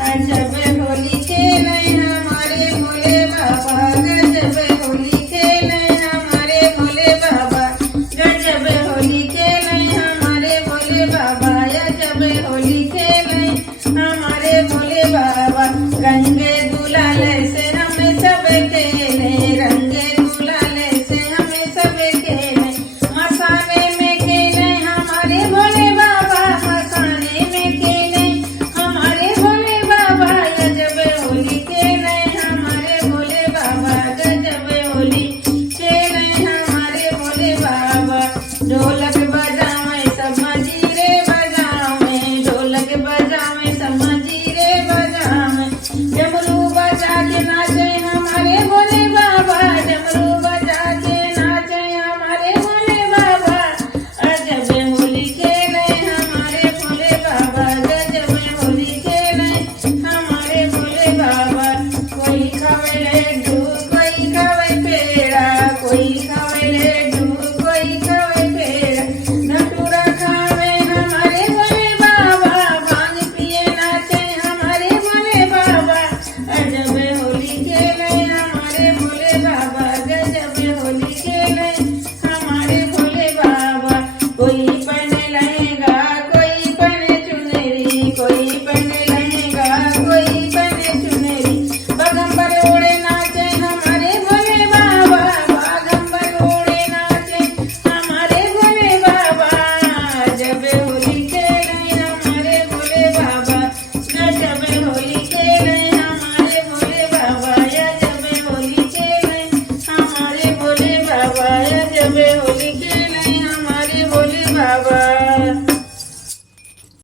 गजब होली खेले हमारे भोले बाबा, गजब होली खेले हमारे भोले बाबा, गजब होली खेले हमारे भोले बाबा, गजब होली खेले हमारे भोले बाबा। रंग